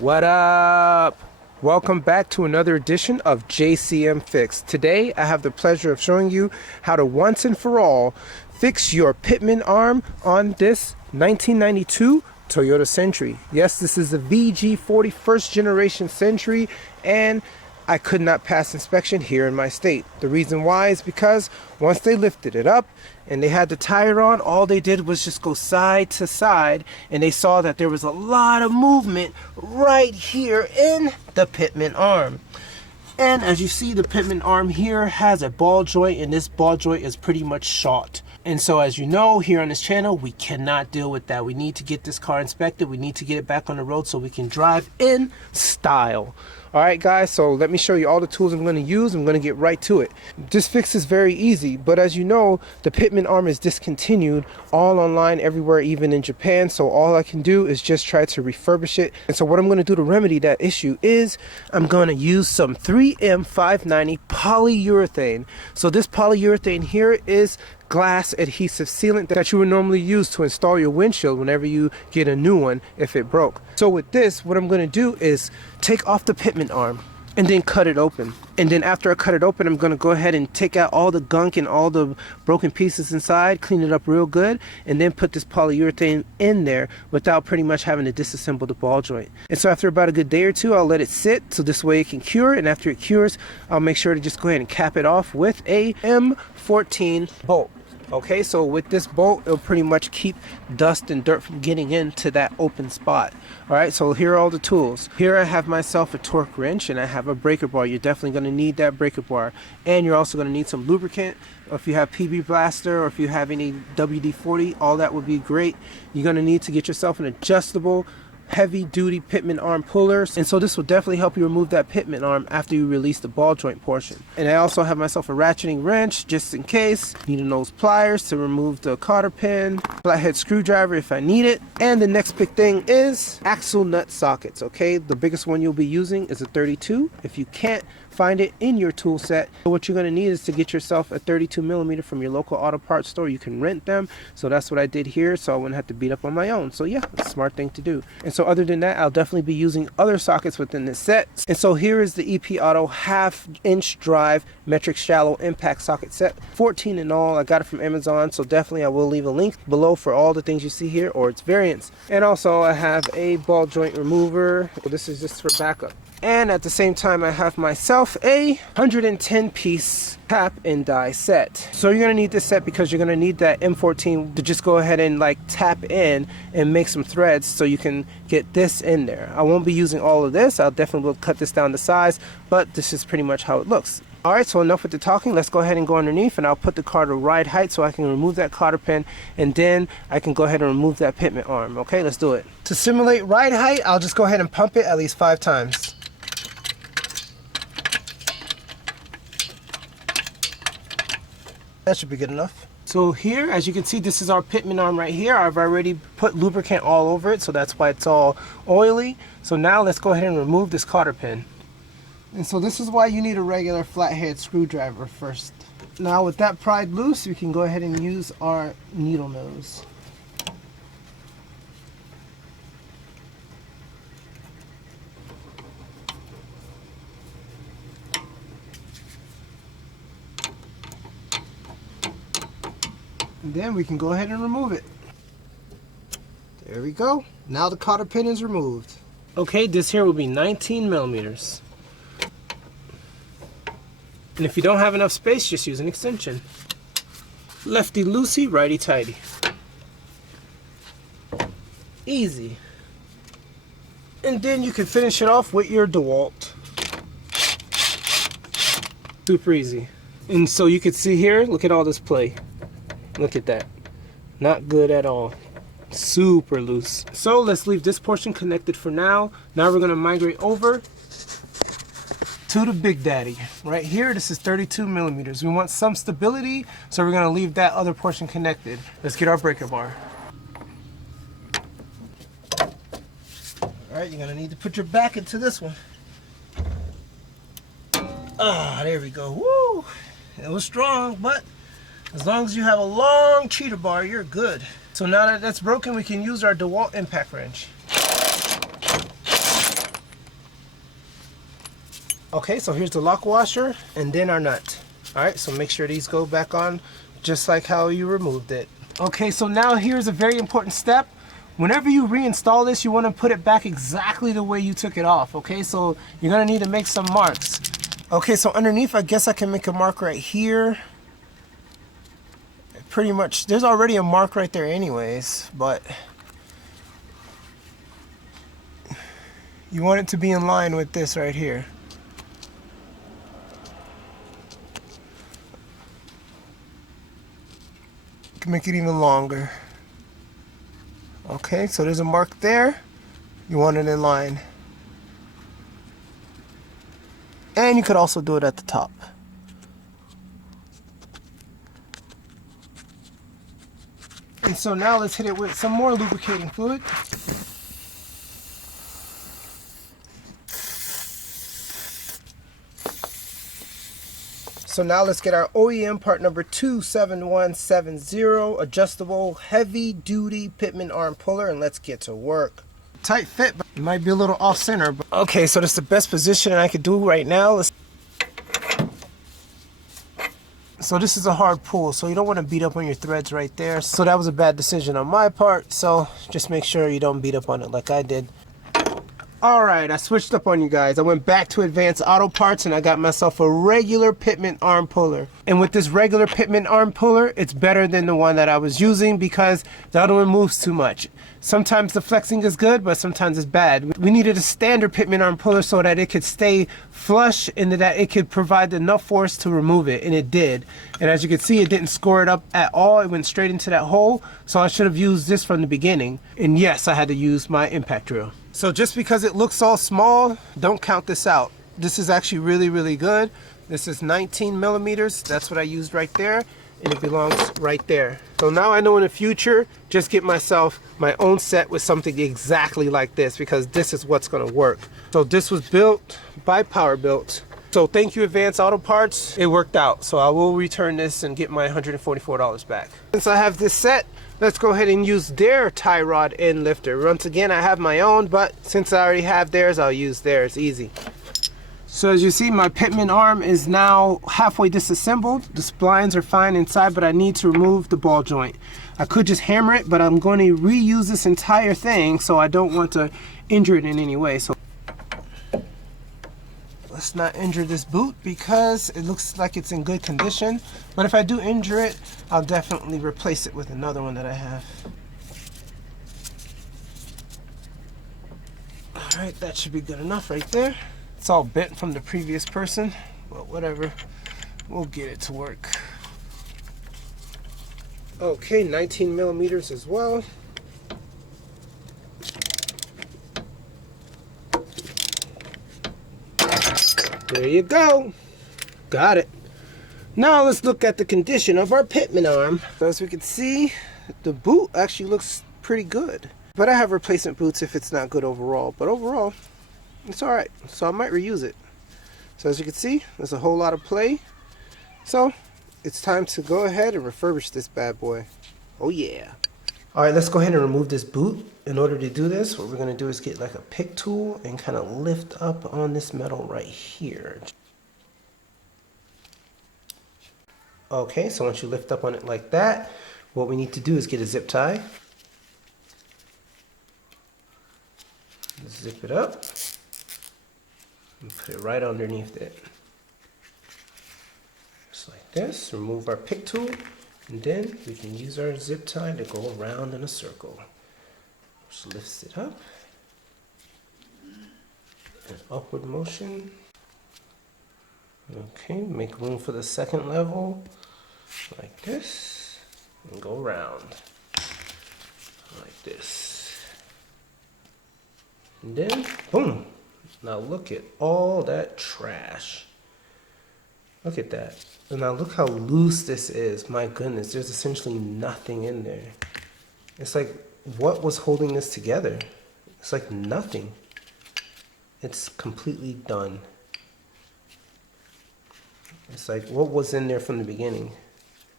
What up? Welcome back to another edition of JCM Fix. Today I have the pleasure of showing you how to once and for all fix your Pitman arm on this 1992 Toyota Century. Yes, this is the VG40 first generation Century, and I could not pass inspection here in my state. The reason why is because once they lifted it up and they had the tire on, all they did was just go side to side, and they saw that there was a lot of movement right here in the Pitman arm. And as you see, the Pitman arm here has a ball joint, and this ball joint is pretty much short. And so, as you know, here on this channel, we cannot deal with that. We need to get this car inspected. We need to get it back on the road so we can drive in style. All right, guys, so let me show you all the tools I'm going to use. I'm going to get right to it. This fix is very easy, but as you know, the Pitman arm is discontinued all online, everywhere, even in Japan. So all I can do is just try to refurbish it. And so what I'm going to do to remedy that issue is I'm going to use some 3M590 polyurethane. So this polyurethane here is glass adhesive sealant that you would normally use to install your windshield whenever you get a new one if it broke. So with this, what I'm going to do is take off the Pitman arm and then cut it open. And then after I cut it open, I'm going to go ahead and take out all the gunk and all the broken pieces inside, clean it up real good, and then put this polyurethane in there without pretty much having to disassemble the ball joint. And so after about a good day or two, I'll let it sit so this way it can cure, and after it cures, I'll make sure to just go ahead and cap it off with a M14 bolt. Okay, so with this bolt, it'll pretty much keep dust and dirt from getting into that open spot. All right, so here are all the tools. Here I have myself a torque wrench, and I have a breaker bar. You're definitely going to need that breaker bar. And you're also going to need some lubricant. If you have PB Blaster or if you have any WD-40, all that would be great. You're going to need to get yourself an adjustable heavy duty Pitman arm pullers, and so this will definitely help you remove that Pitman arm after you release the ball joint portion. And I also have myself a ratcheting wrench just in case. Need a nose pliers to remove the cotter pin, flathead screwdriver if I need it, and the next big thing is axle nut sockets. Okay, the biggest one you'll be using is a 32. If you can't find it in your tool set, what you're going to need is to get yourself a 32mm from your local auto parts store. You can rent them, so that's what I did here, so I wouldn't have to beat up on my own. So yeah, it's a smart thing to do. And so other than that, I'll definitely be using other sockets within this set. And so here is the EP Auto 1/2-inch drive metric shallow impact socket set, 14 in all. I got it from Amazon, so definitely I will leave a link below for all the things you see here or its variants. And also I have a ball joint remover. This is just for backup. And at the same time, I have myself a 110 piece tap and die set. So you're going to need this set because you're going to need that M14 to just go ahead and like tap in and make some threads so you can get this in there. I won't be using all of this. I'll definitely will cut this down to size, but this is pretty much how it looks. Alright, so enough with the talking. Let's go ahead and go underneath, and I'll put the car to ride height so I can remove that cotter pin, and then I can go ahead and remove that Pitman arm. Okay, let's do it. To simulate ride height, I'll just go ahead and pump it at least 5 times. That should be good enough. So here, as you can see, this is our Pitman arm right here. I've already put lubricant all over it, so that's why it's all oily. So now let's go ahead and remove this cotter pin. And so this is why you need a regular flathead screwdriver first. Now with that pried loose, we can go ahead and use our needle nose. And then we can go ahead and remove it. There we go. Now the cotter pin is removed. Okay, this here will be 19mm. And if you don't have enough space, just use an extension. Lefty loosey, righty tighty. Easy. And then you can finish it off with your DeWalt. Super easy. And so you can see here, look at all this play. Look at that. Not good at all. Super loose. So let's leave this portion connected for now. Now we're going to migrate over to the Big Daddy. Right here, this is 32mm. We want some stability, so we're going to leave that other portion connected. Let's get our breaker bar. Alright, you're going to need to put your back into this one. Ah, there we go. Woo! It was strong, but as long as you have a long cheater bar, you're good. So now that that's broken, we can use our DeWalt impact wrench. Okay, so here's the lock washer and then our nut. All right, so make sure these go back on just like how you removed it. Okay, so now here's a very important step. Whenever you reinstall this, you want to put it back exactly the way you took it off. Okay, so you're gonna need to make some marks. Okay, so underneath, I guess I can make a mark right here. Pretty much, there's already a mark right there anyways, but you want it to be in line with this right here. You can make it even longer. Okay, so there's a mark there. You want it in line. And you could also do it at the top. And so now let's hit it with some more lubricating fluid. So now let's get our OEM part number 27170 adjustable heavy duty Pitman arm puller, and let's get to work. Tight fit, but it might be a little off center. Okay, so that's the best position I could do right now. So this is a hard pull, so you don't want to beat up on your threads right there. So that was a bad decision on my part, so just make sure you don't beat up on it like I did. Alright, I switched up on you guys. I went back to Advanced Auto Parts and I got myself a regular Pitman arm puller. And with this regular Pitman arm puller, it's better than the one that I was using because the other one moves too much. Sometimes the flexing is good, but sometimes it's bad. We needed a standard Pitman arm puller so that it could stay flush and that it could provide enough force to remove it, and it did. And as you can see, it didn't score it up at all. It went straight into that hole, so I should have used this from the beginning. And yes, I had to use my impact drill. So just because it looks all small, don't count this out. This is actually really, really good. This is 19 millimeters. That's what I used right there, and it belongs right there. So now I know in the future, just get myself my own set with something exactly like this, because this is what's gonna work. So this was built by Powerbuilt. So thank you, Advanced Auto Parts. It worked out. So I will return this and get my $144 back. Since I have this set, let's go ahead and use their tie rod end lifter. Once again, I have my own, but since I already have theirs, I'll use theirs. Easy. So as you see, my Pitman arm is now halfway disassembled. The splines are fine inside, but I need to remove the ball joint. I could just hammer it, but I'm going to reuse this entire thing, so I don't want to injure it in any way. So let's not injure this boot because it looks like it's in good condition. But if I do injure it, I'll definitely replace it with another one that I have. All right, that should be good enough right there. It's all bent from the previous person, but whatever, we'll get it to work. Okay, 19 millimeters as well. There you go. Got it. Now let's look at the condition of our Pitman arm. So as we can see, the boot actually looks pretty good. But I have replacement boots if it's not good overall. But overall, it's alright. So I might reuse it. So as you can see, there's a whole lot of play. So it's time to go ahead and refurbish this bad boy. Oh yeah. Alright, let's go ahead and remove this boot. In order to do this, what we're going to do is get like a pick tool and kind of lift up on this metal right here. Okay, so once you lift up on it like that, what we need to do is get a zip tie. Zip it up and put it right underneath it. Just like this. Remove our pick tool, and then we can use our zip tie to go around in a circle. Just lifts it up. An upward motion. Okay, make room for the second level, like this, and go around, like this. And then, boom! Now look at all that trash. Look at that. And now look how loose this is. My goodness, there's essentially nothing in there. It's like, what was holding this together? It's like nothing. It's completely done. It's like, what was in there from the beginning?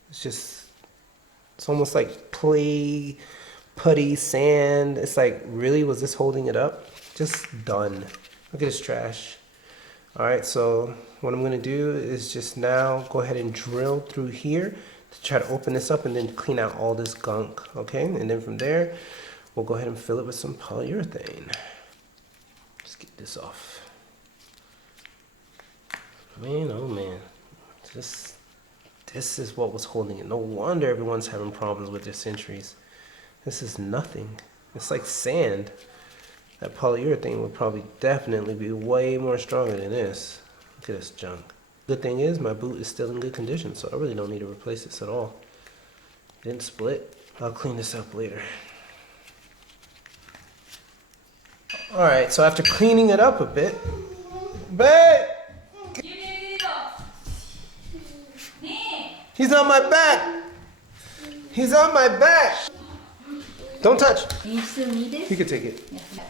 It's almost like clay, putty, sand. It's like, really, was this holding it up? Just done. Look at this trash. Alright, so what I'm going to do is just now go ahead and drill through here to try to open this up and then clean out all this gunk, okay? And then from there, we'll go ahead and fill it with some polyurethane. Let's get this off. Man, oh man, this is what was holding it. No wonder everyone's having problems with their Centuries. This is nothing. It's like sand. That polyurethane would probably definitely be way more stronger than this. Look at this junk. Good thing is my boot is still in good condition, so I really don't need to replace this at all. Didn't split. I'll clean this up later. Alright, so after cleaning it up a bit, babe! He's on my back! He's on my back! Don't touch! Do you still need it? You can take it. Yeah.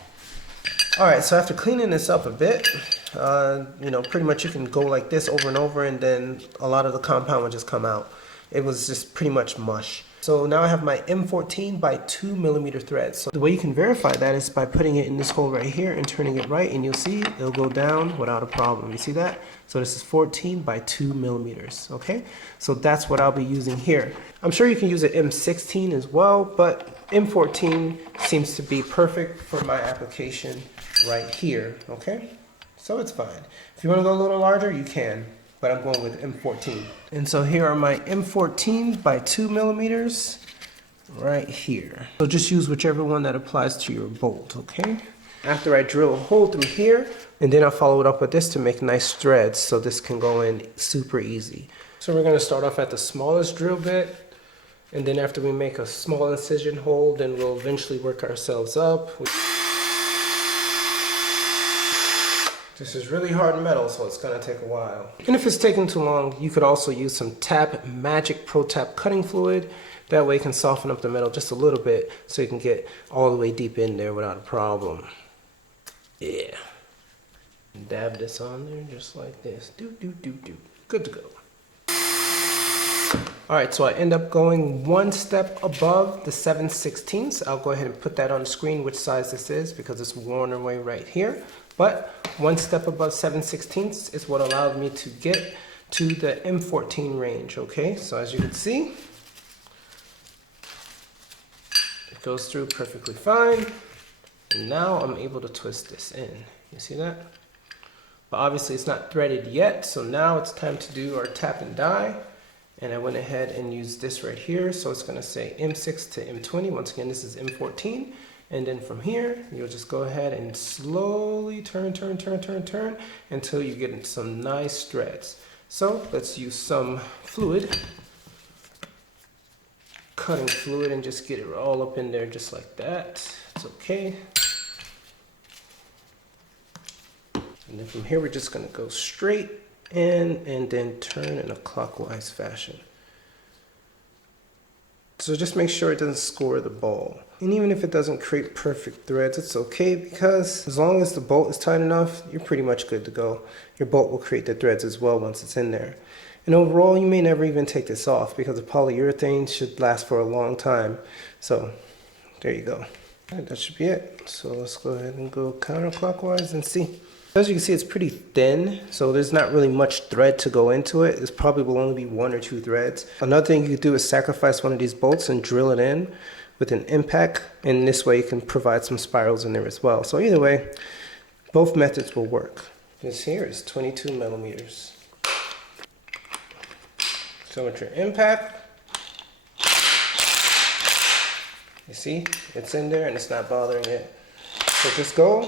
Alright, so after cleaning this up a bit, you know, pretty much you can go like this over and over and then a lot of the compound would just come out. It was just pretty much mush. So now I have my M14 by 2mm threads. So the way you can verify that is by putting it in this hole right here and turning it right, and you'll see it'll go down without a problem. You see that? So this is 14 by 2mm, okay? So that's what I'll be using here. I'm sure you can use an M16 as well, but M14 seems to be perfect for my application right here, okay? So it's fine. If you want to go a little larger, you can, but I'm going with M14. And so here are my M14 by 2mm right here. So just use whichever one that applies to your bolt, okay? After I drill a hole through here, and then I'll follow it up with this to make nice threads so this can go in super easy. So we're going to start off at the smallest drill bit, and then after we make a small incision hole, then we'll eventually work ourselves up. This is really hard metal, so it's going to take a while. And if it's taking too long, you could also use some Tap Magic Pro Tap cutting fluid. That way it can soften up the metal just a little bit so you can get all the way deep in there without a problem. Yeah. Dab this on there just like this. Do. Good to go. Alright, so I end up going one step above the 7/16. I'll go ahead and put that on the screen which size this is because it's worn away right here. But one step above 7/16 is what allowed me to get to the M14 range, okay? So as you can see, it goes through perfectly fine. And now I'm able to twist this in. You see that? But obviously it's not threaded yet, so now it's time to do our tap and die. And I went ahead and used this right here, so it's going to say M6 to M20. Once again, this is M14. And then from here, you'll just go ahead and slowly turn until you get some nice threads. So let's use some fluid, cutting fluid, and just get it all up in there just like that. It's okay. And then from here, we're just going to go straight in and then turn in a clockwise fashion. So just make sure it doesn't score the ball. And even if it doesn't create perfect threads, it's okay because as long as the bolt is tight enough, you're pretty much good to go. Your bolt will create the threads as well once it's in there. And overall, you may never even take this off because the polyurethane should last for a long time. So there you go. That should be it. So let's go ahead and go counterclockwise and see. As you can see, it's pretty thin, so there's not really much thread to go into it. This probably will only be 1 or 2 threads. Another thing you could do is sacrifice one of these bolts and drill it in with an impact, and this way you can provide some spirals in there as well. So either way, both methods will work. This here is 22mm. So with your impact, you see, it's in there and it's not bothering it. So just go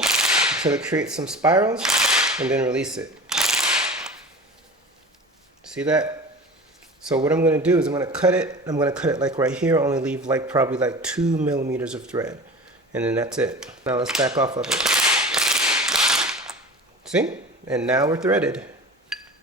until it creates some spirals and then release it. See that? So what I'm going to do is I'm going to cut it. I'm going to cut it like right here, only leave like probably like 2mm of thread. And then that's it. Now let's back off of it. See? And now we're threaded.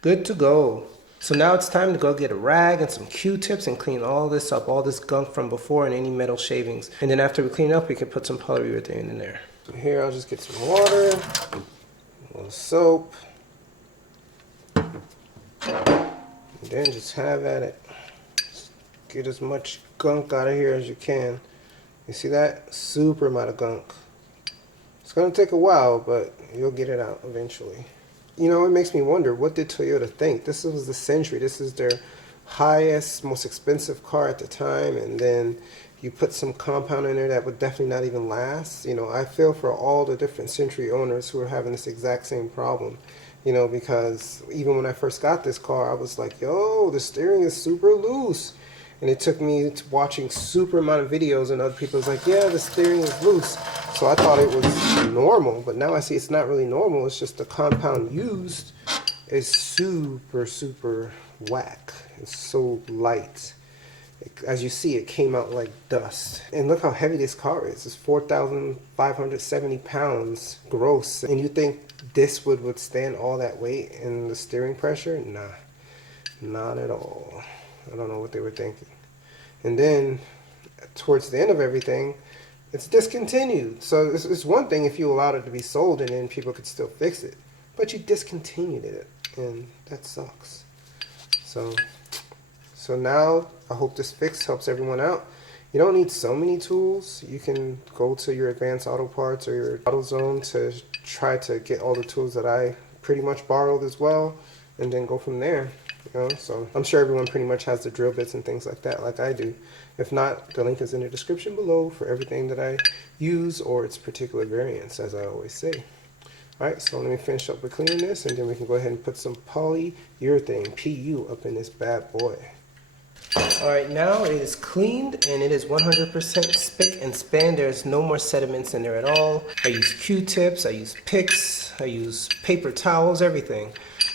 Good to go. So now it's time to go get a rag and some Q-tips and clean all this up, all this gunk from before and any metal shavings. And then after we clean up, we can put some polyurethane in there. So here I'll just get some water, a little soap, and then just have at it. Just get as much gunk out of here as you can. You see that? Super amount of gunk. It's going to take a while, but you'll get it out eventually. you know, it makes me wonder, what did Toyota think? This was the Century. This is their highest, most expensive car at the time, and then you put some compound in there that would definitely not even last. You know, I feel for all the different Century owners who are having this exact same problem. You know, because even when I first got this car, I was like, yo, the steering is super loose. And it took me to watching super amount of videos, and other people was like, yeah, the steering is loose. So I thought it was normal, but now I see it's not really normal. It's just the compound used is super, super whack. It's so light. As you see, it came out like dust. And look how heavy this car is. It's 4,570 pounds gross. And you think this would withstand all that weight and the steering pressure? Nah, not at all. I don't know what they were thinking. And then towards the end of everything, it's discontinued. So it's one thing if you allowed it to be sold and then people could still fix it, but you discontinued it, and that sucks. So now I hope this fix helps everyone out. You don't need so many tools. You can go to your Advanced Auto Parts or your AutoZone to try to get all the tools that I pretty much borrowed as well, and then go from there. You know, so I'm sure everyone pretty much has the drill bits and things like that, like I do. If not, the link is in the description below for everything that I use or its particular variants, as I always say. Alright, so let me finish up with cleaning this, and then we can go ahead and put some polyurethane, PU, up in this bad boy. Alright, now it is cleaned and it is 100% spick and span. There's no more sediments in there at all. I use Q-tips, I use picks, I use paper towels, everything.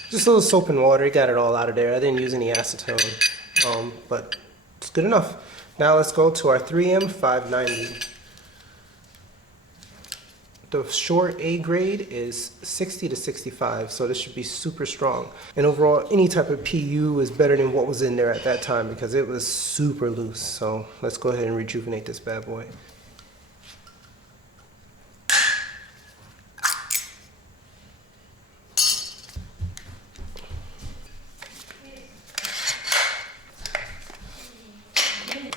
Just a little soap and water, got it all out of there. I didn't use any acetone, but it's good enough. Now let's go to our 3M 590. The short A grade is 60 to 65, so this should be super strong. And overall, any type of PU is better than what was in there at that time because it was super loose. So let's go ahead and rejuvenate this bad boy.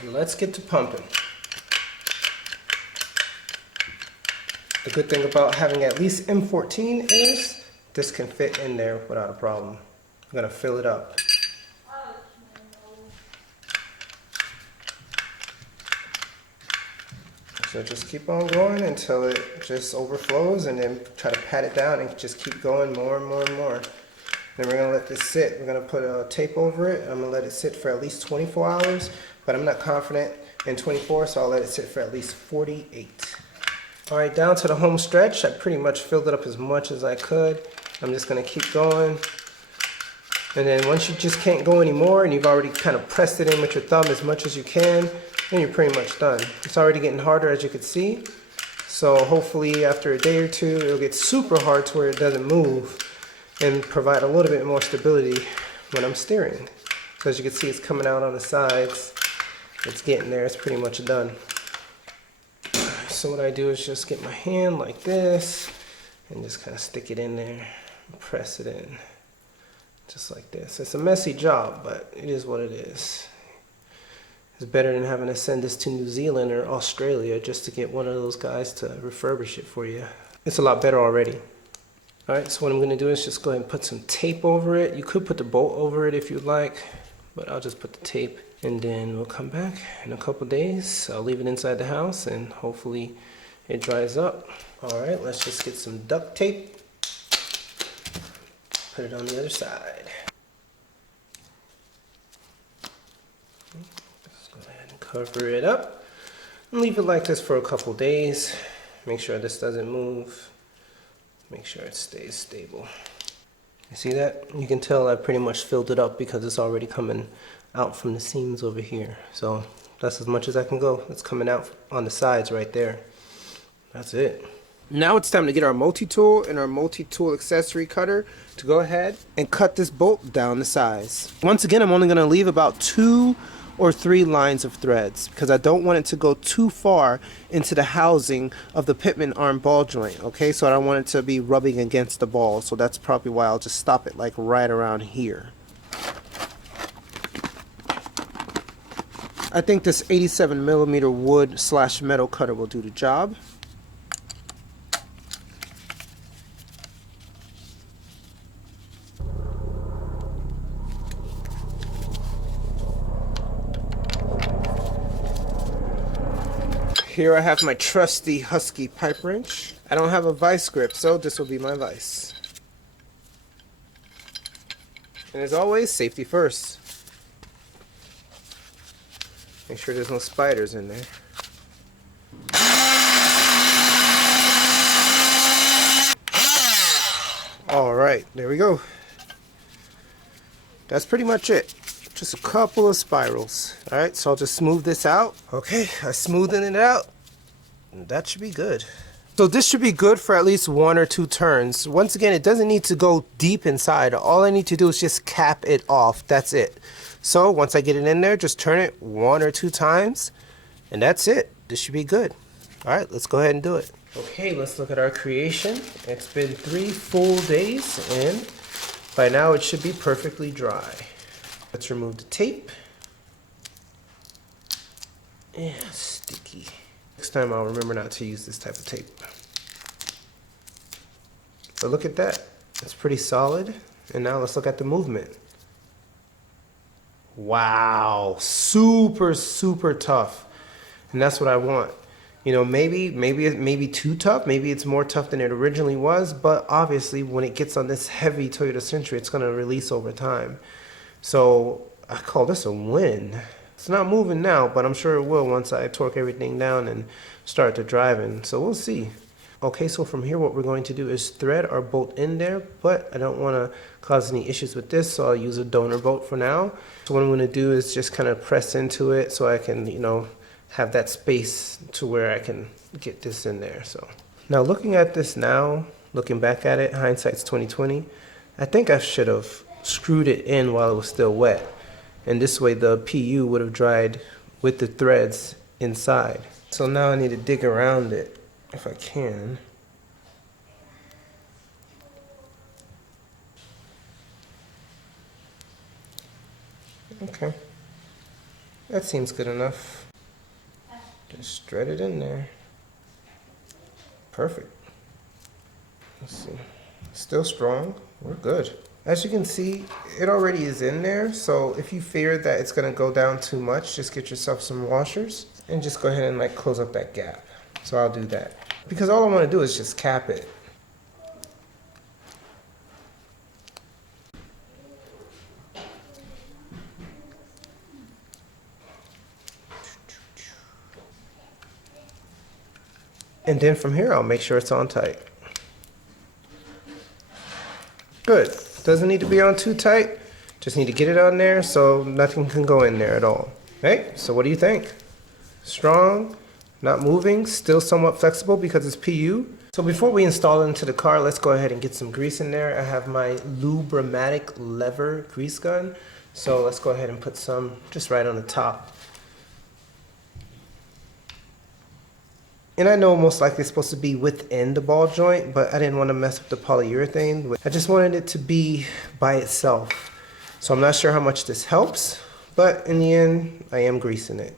Let's get to pumping. The good thing about having at least M14 is this can fit in there without a problem. I'm going to fill it up. So just keep on going until it just overflows, and then try to pat it down and just keep going more and more and more. Then we're going to let this sit. We're going to put a tape over it. I'm going to let it sit for at least 24 hours, but I'm not confident in 24, so I'll let it sit for at least 48. Alright, down to the home stretch. I pretty much filled it up as much as I could. I'm just going to keep going. And then once you just can't go anymore and you've already kind of pressed it in with your thumb as much as you can, then you're pretty much done. It's already getting harder, as you can see. So hopefully after a day or two it'll get super hard to where it doesn't move and provide a little bit more stability when I'm steering. So as you can see, it's coming out on the sides. It's getting there. It's pretty much done. So what I do is just get my hand like this and just kind of stick it in there and press it in just like this. It's a messy job, but it is what it is. It's better than having to send this to New Zealand or Australia just to get one of those guys to refurbish it for you. It's a lot better already. Alright, so what I'm going to do is just go ahead and put some tape over it. You could put the bolt over it if you'd like, but I'll just put the tape, and then we'll come back in a couple days. I'll leave it inside the house and hopefully it dries up. Alright, let's just get some duct tape. Put it on the other side. Just go ahead and cover it up and leave it like this for a couple days. Make sure this doesn't move. Make sure it stays stable. You see that? You can tell I pretty much filled it up because it's already coming out from the seams over here. So that's as much as I can go. It's coming out on the sides right there. That's it. Now it's time to get our multi-tool and our multi-tool accessory cutter to go ahead and cut this bolt down to size. Once again, I'm only going to leave about 2 or 3 lines of threads because I don't want it to go too far into the housing of the Pitman Arm ball joint. Okay, so I don't want it to be rubbing against the ball, so that's probably why I'll just stop it like right around here. I think this 87mm wood / metal cutter will do the job. Here I have my trusty Husky pipe wrench. I don't have a vice grip, so this will be my vice. And as always, safety first. Make sure there's no spiders in there. Alright, there we go. That's pretty much it. Just a couple of spirals. Alright, so I'll just smooth this out. Okay, I smoothed it out. And that should be good. So this should be good for at least 1 or 2 turns. Once again, it doesn't need to go deep inside. All I need to do is just cap it off. That's it. So once I get it in there, just turn it 1 or 2 times. And that's it. This should be good. Alright, let's go ahead and do it. Okay, let's look at our creation. It's been 3 full days and by now it should be perfectly dry. Let's remove the tape. Yeah, sticky. Next time I'll remember not to use this type of tape. But look at that. It's pretty solid. And now let's look at the movement. Wow, super, super tough. And that's what I want. You know, maybe too tough. Maybe it's more tough than it originally was. But obviously, when it gets on this heavy Toyota Century, it's going to release over time. So I call this a win. It's not moving now, but I'm sure it will once I torque everything down and start to driving. So we'll see. Okay, so from here, what we're going to do is thread our bolt in there, but I don't want to cause any issues with this, so I'll use a donor bolt for now. So what I'm going to do is just kind of press into it so I can, you know, have that space to where I can get this in there. So now looking at this now, looking back at it, hindsight's 20/20, I think I should have screwed it in while it was still wet. And this way the PU would have dried with the threads inside. So now I need to dig around it if I can. Okay, that seems good enough. Just thread it in there. Perfect. Let's see. Still strong. We're good. As you can see, it already is in there. So if you fear that it's going to go down too much, just get yourself some washers and just go ahead and like close up that gap. So I'll do that. Because all I want to do is just cap it. And then from here, I'll make sure it's on tight. Good. Doesn't need to be on too tight. Just need to get it on there so nothing can go in there at all. Right? So what do you think? Strong, not moving, still somewhat flexible because it's PU. So before we install it into the car, let's go ahead and get some grease in there. I have my Lubramatic lever grease gun. So let's go ahead and put some just right on the top. And I know most likely it's supposed to be within the ball joint, but I didn't want to mess up the polyurethane. I just wanted it to be by itself. So I'm not sure how much this helps, but in the end, I am greasing it.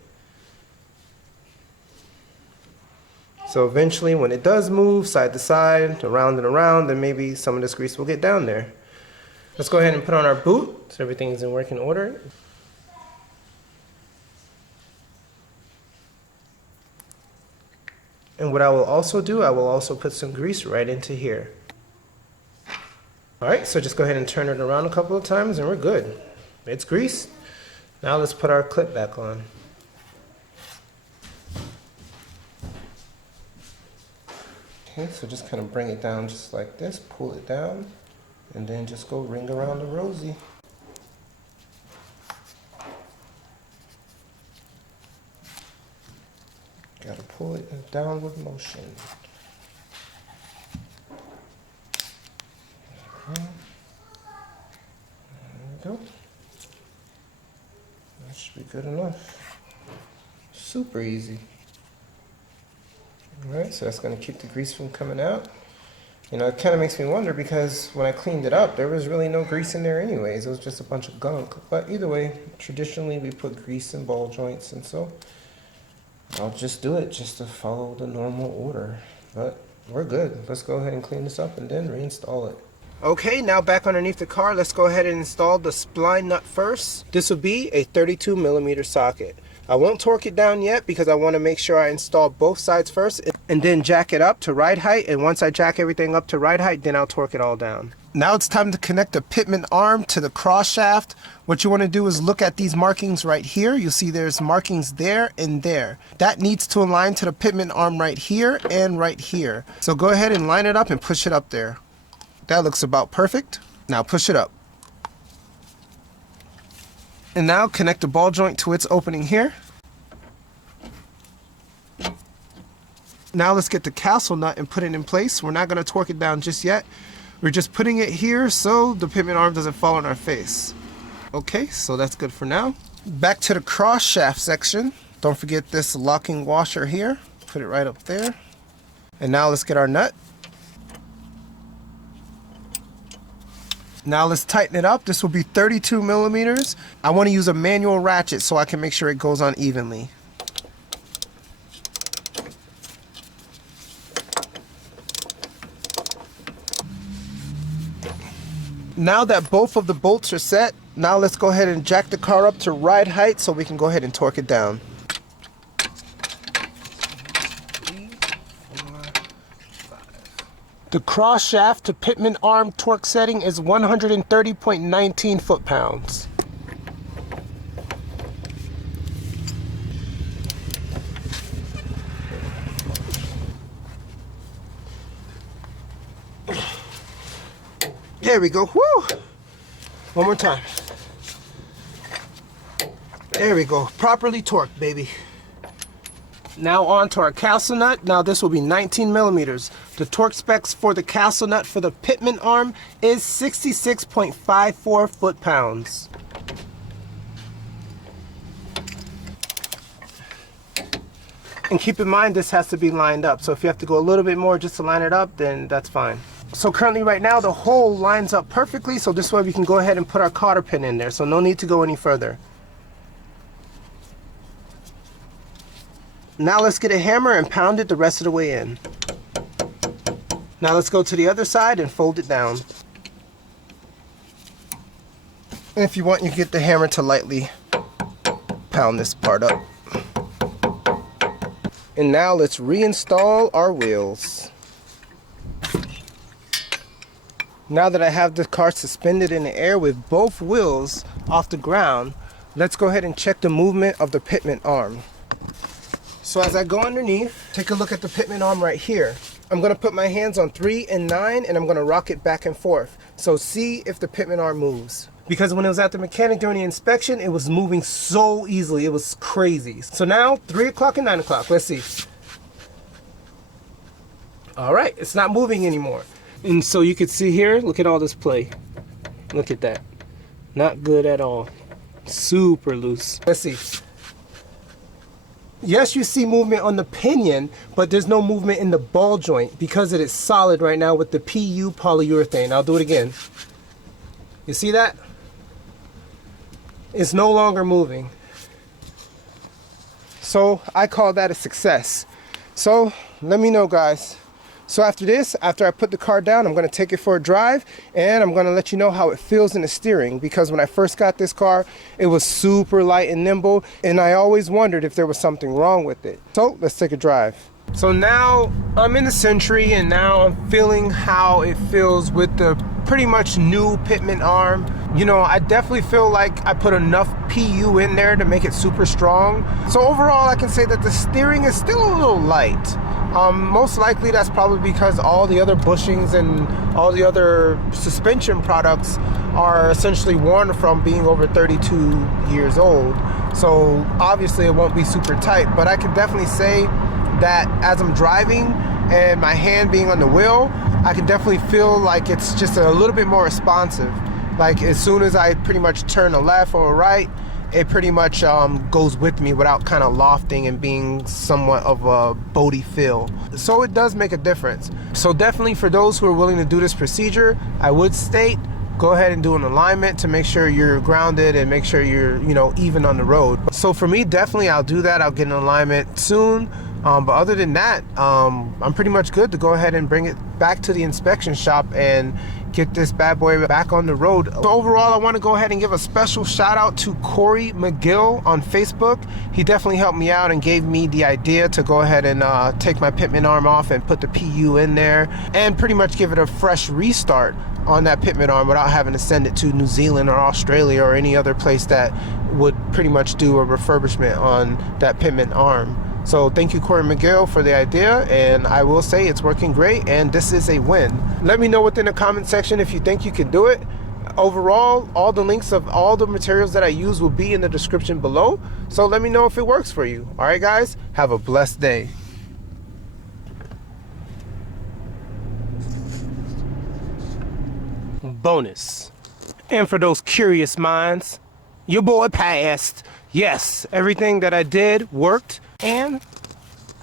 So eventually when it does move side to side, around and around, then maybe some of this grease will get down there. Let's go ahead and put on our boot so everything is in working order. And what I will also do, I will also put some grease right into here. Alright, so just go ahead and turn it around a couple of times and we're good. It's greased. Now let's put our clip back on. Okay, so just kind of bring it down just like this, pull it down, and then just go ring around the rosy. Gotta pull it in downward motion. There we go. That should be good enough. Super easy. Alright, so that's going to keep the grease from coming out. You know, it kind of makes me wonder because when I cleaned it up, there was really no grease in there anyways. It was just a bunch of gunk. But either way, traditionally we put grease in ball joints, and so I'll just do it just to follow the normal order. But we're good. Let's go ahead and clean this up and then reinstall it. Okay, now back underneath the car, let's go ahead and install the spline nut first. This will be a 32mm socket. I won't torque it down yet because I want to make sure I install both sides first and then jack it up to ride height. And once I jack everything up to ride height, then I'll torque it all down. Now it's time to connect the Pitman arm to the cross shaft. What you want to do is look at these markings right here. You'll see there's markings there and there. That needs to align to the Pitman arm right here and right here. So go ahead and line it up and push it up there. That looks about perfect. Now push it up. And now connect the ball joint to its opening here. Now let's get the castle nut and put it in place. We're not going to torque it down just yet. We're just putting it here so the Pitman arm doesn't fall on our face. Okay, so that's good for now. Back to the cross shaft section. Don't forget this locking washer here. Put it right up there. And now let's get our nut. Now let's tighten it up. This will be 32 millimeters. I want to use a manual ratchet so I can make sure it goes on evenly. Now that both of the bolts are set, now let's go ahead and jack the car up to ride height so we can go ahead and torque it down. 3, 4, 5. The cross shaft to Pitman arm torque setting is 130.19 foot-pounds. There we go. Woo! One more time. There we go. Properly torqued, baby. Now on to our castle nut. Now this will be 19 millimeters. The torque specs for the castle nut for the Pitman arm is 66.54 foot-pounds. And keep in mind this has to be lined up. So if you have to go a little bit more just to line it up, then that's fine. So currently right now the hole lines up perfectly, so this way we can go ahead and put our cotter pin in there, so no need to go any further. Now let's get a hammer and pound it the rest of the way in. Now let's go to the other side and fold it down. And if you want, you can get the hammer to lightly pound this part up. And now let's reinstall our wheels. Now that I have the car suspended in the air with both wheels off the ground, let's go ahead and check the movement of the Pitman arm. So as I go underneath, take a look at the Pitman arm right here. I'm going to put my hands on 3 and 9 and I'm going to rock it back and forth. So see if the Pitman arm moves. Because when it was at the mechanic during the inspection, it was moving so easily. It was crazy. So now 3 o'clock and 9 o'clock. Let's see. All right, it's not moving anymore. And so you can see here, look at all this play. Look at that. Not good at all. Super loose. Let's see. Yes, you see movement on the pinion, but there's no movement in the ball joint because it is solid right now with the PU polyurethane. I'll do it again. You see that? It's no longer moving. So I call that a success. So let me know, guys. So after this, after I put the car down, I'm going to take it for a drive and I'm going to let you know how it feels in the steering, because when I first got this car, it was super light and nimble and I always wondered if there was something wrong with it. So let's take a drive. So now I'm in the Century and now I'm feeling how it feels with the pretty much new Pitman arm. You know, I definitely feel like I put enough PU in there to make it super strong. So overall, I can say that the steering is still a little light. Most likely that's probably because all the other bushings and all the other suspension products are essentially worn from being over 32 years old. So obviously it won't be super tight, but I can definitely say that as I'm driving and my hand being on the wheel, I can definitely feel like it's just a little bit more responsive. Like as soon as I pretty much turn a left or a right, it pretty much goes with me without kind of lofting and being somewhat of a boaty feel. So it does make a difference. So definitely for those who are willing to do this procedure, I would state, go ahead and do an alignment to make sure you're grounded and make sure you're, you know, even on the road. So for me, definitely I'll do that. I'll get an alignment soon. But other than that, I'm pretty much good to go ahead and bring it back to the inspection shop and get this bad boy back on the road. So overall, I want to go ahead and give a special shout out to Corey McGill on Facebook. He definitely helped me out and gave me the idea to go ahead and take my Pitman arm off and put the PU in there and pretty much give it a fresh restart on that Pitman arm without having to send it to New Zealand or Australia or any other place that would pretty much do a refurbishment on that Pitman arm. So thank you, Corey McGill, for the idea, and I will say it's working great, and this is a win. Let me know within the comment section if you think you can do it. Overall, all the links of all the materials that I use will be in the description below, so let me know if it works for you. All right, guys, have a blessed day. Bonus. And for those curious minds, your boy passed. Yes, everything that I did worked, and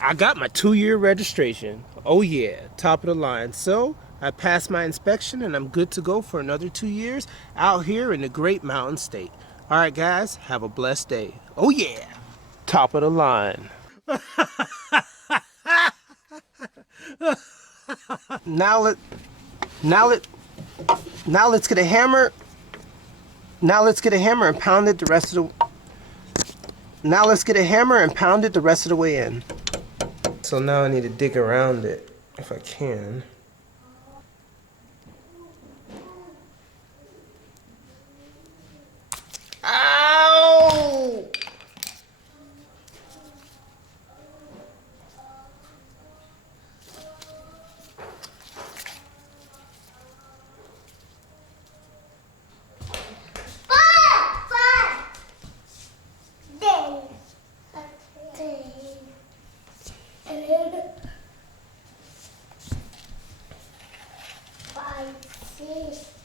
I got my 2-year registration. Oh yeah, top of the line. So I passed my inspection and I'm good to go for another 2 years out here in the great mountain state. All right, guys, have a blessed day. Oh yeah, top of the line. Now let's get a hammer. Now let's get a hammer and pound it the rest of the. Now let's get a hammer and pound it the rest of the way in. So now I need to dig around it if I can. Ow! Five, six.